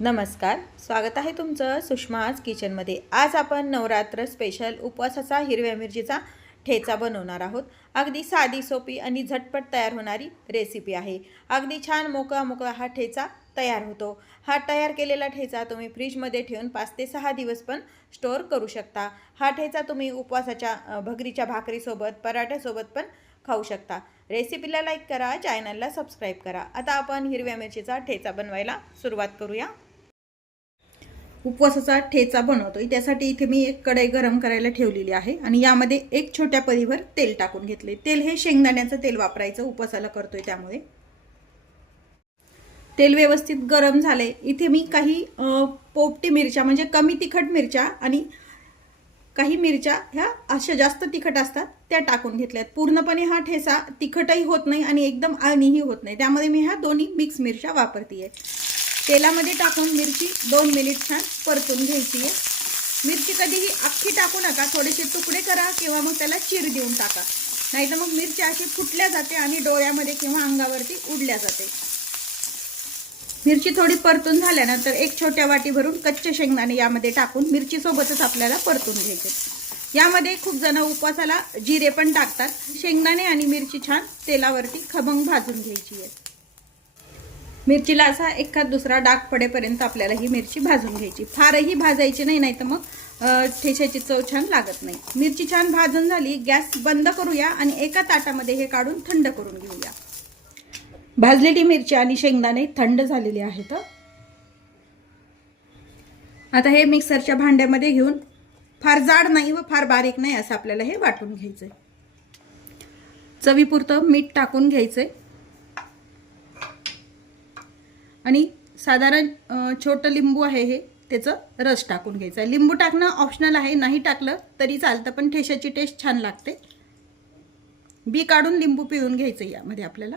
नमस्कार, स्वागत आहे तुमचं सुषमाज किचनमध्ये। आज आपण नवरात्र स्पेशल उपवासाचा हिरव्या मिरचीचा ठेचा बनवणार आहोत। अगदी साधी सोपी आणि झटपट तयार होणारी रेसिपी आहे। अगदी छान मोकळा हा ठेचा तयार होतो। हा तयार केलेला ठेचा तुम्ही फ्रीजमध्ये ठेवून 5 ते 6 दिवस पण स्टोर करू शकता। हा ठेचा तुम्ही उपवासाच्या भगरीच्या भाकरीसोबत, पराठ्यासोबत पण खाऊ शकता। रेसिपीला लाईक करा, चॅनलला सबस्क्राईब करा। आता आपण हिरव्या मिरचीचा ठेचा बनवायला सुरुवात करूया। उपवासाचा ठेचा बनवतोय त्यासाठी इथे मी एक कढई गरम करायला ठेवलेली आहे आणि यामध्ये एक छोट्या पळीभर तेल टाकून घेतले। तेल हे शेंगदाण्याचं तेल वापरायचं, उपवासाला करतोय त्यामुळे। तेल व्यवस्थित गरम झाले। इथे मी काही पोपटी मिरच्या म्हणजे कमी तिखट मिरच्या आणि काही मिरच्या ह्या अशा जास्त तिखट असतात त्या टाकून घेतल्यात। पूर्णपणे हा ठेचा तिखटही होत नाही आणि एकदम आळणीही होत नाही, त्यामुळे मी ह्या दोन्ही मिक्स मिरच्या वापरतेय। तेलामध्ये टाकून मिरची 2 मिनिट छान परतून घ्यायची आहे। मिरची कधीही अख्खी टाकू नका, थोडेसे तुकडे करा किंवा मग त्याला चीर देऊन टाका, नाहीतर मग मिरची अशी फुटल्या जाते आणि डोळ्यामध्ये किंवा अंगावरती उडल्या जाते। मिरची थोडी परतून झाल्यानंतर एक छोट्या वाटी भरून कच्चे शेंगदाणे यामध्ये टाकून मिरची सोबतच आपल्याला परतून घ्यायचे। यामध्ये खूप जण उपवासाला जिरे पण टाकतात। शेंगदाणे आणि मिरची छान तेलावरती खमंग भाजून घ्यायची आहे। मिरचीला असा एखाद दुसरा डाग पडेपर्यंत आपल्याला ही मिरची भाजून घ्यायची, फारही भाजायची नाही, नाहीतर मग ठेच्याची चव छान लागत नाही। मिरची छान भाजून झाली, गॅस बंद करूया आणि एका ताटामध्ये हे काढून थंड करून घेऊया। भाजलेली मिरची आणि शेंगदाणे थंड झालेले आहेत। आता हे मिक्सरच्या भांड्यामध्ये घेऊन फार जाड नाही व फार बारीक नाही असं आपल्याला हे वाटून घ्यायचंय। चवीपुरतं मीठ टाकून घ्यायचंय आणि साधारण छोटं लिंबू आहे हे त्याचं रस टाकून घ्यायचा। लिंबू टाकणं ऑप्शनल आहे, नाही टाकलं तरी चालतं, पण ठेच्याची टेस्ट छान लागते। बी काढून लिंबू पिळून घ्यायचं यामध्ये आपल्याला।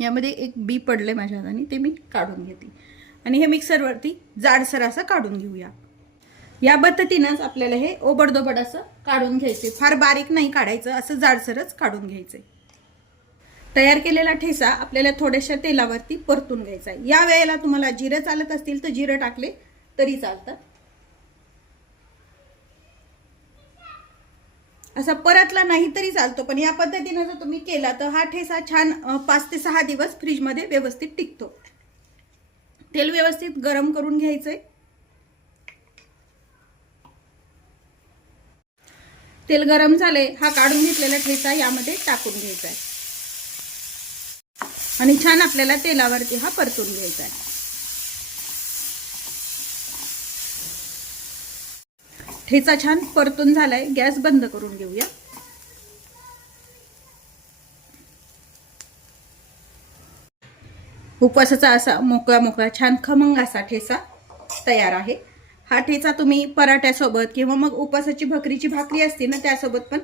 यामध्ये एक बी पडले माझ्या हाताने, ते मी काढून घेते आणि हे मिक्सरवरती जाडसर असं काढून घेऊया। या पद्धतीनेच आपल्याला हे ओबडधोबड असं काढून घ्यायचे, फार बारीक नाही काढायचं, असं जाडसरच काढून घ्यायचे। तयार केलेला ठेचा आपल्याला थोड्याशा तेलावरती परतून घ्यायचा आहे। या वेळेला तुम्हाला जिरे चालत असतील तर जिरे टाकले तरी चालतं। असा परतला नाही तरी चालतो, पण या पद्धतीने जर तुम्ही केला तर हा ठेचा छान 5 ते 6 दिवस फ्रीजमध्ये व्यवस्थित टिकतो। तेल व्यवस्थित गरम करून घ्यायचंय। तेल गरम झाले, हा काढून घेतलेला ठेचा यामध्ये टाकून घ्यायचा आहे आणि छान आपल्याला तेलावरती हा परतून घ्यायचा आहे। ठेचा छान परतून झालाय, गॅस बंद करून घेऊया। उपवासाचा असा मोकळा छान खमंग असा ठेचा तयार आहे। हा ठेचा तुम्ही पराठ्यासोबत किंवा मग उपवासाची भकरीची भाकरी असते ना त्यासोबत पण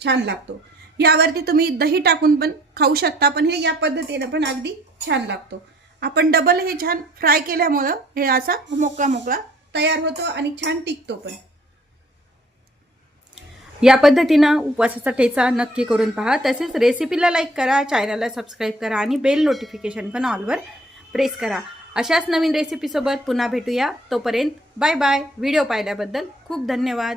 छान लागतो। यावरती तुम्ही दही टाकून पण खाऊ शकता, पण हे या पद्धतीने पण अगदी छान लागतो। आपण डबल हे छान फ्राय केल्यामुळे हे असा मोकळा तयार होतो आणि छान टिकतो पण। या पद्धतीने उपवासाचा ठेचा नक्की करून पहा। तसेच रेसिपीला लाईक करा, चॅनलला सबस्क्राईब करा आणि बेल नोटिफिकेशन पण ऑलवर प्रेस करा। अशाच नवीन रेसिपी सोबत पुन्हा भेटूया, तोपर्यंत बाय बाय। व्हिडिओ पाहिल्याबद्दल खूप धन्यवाद।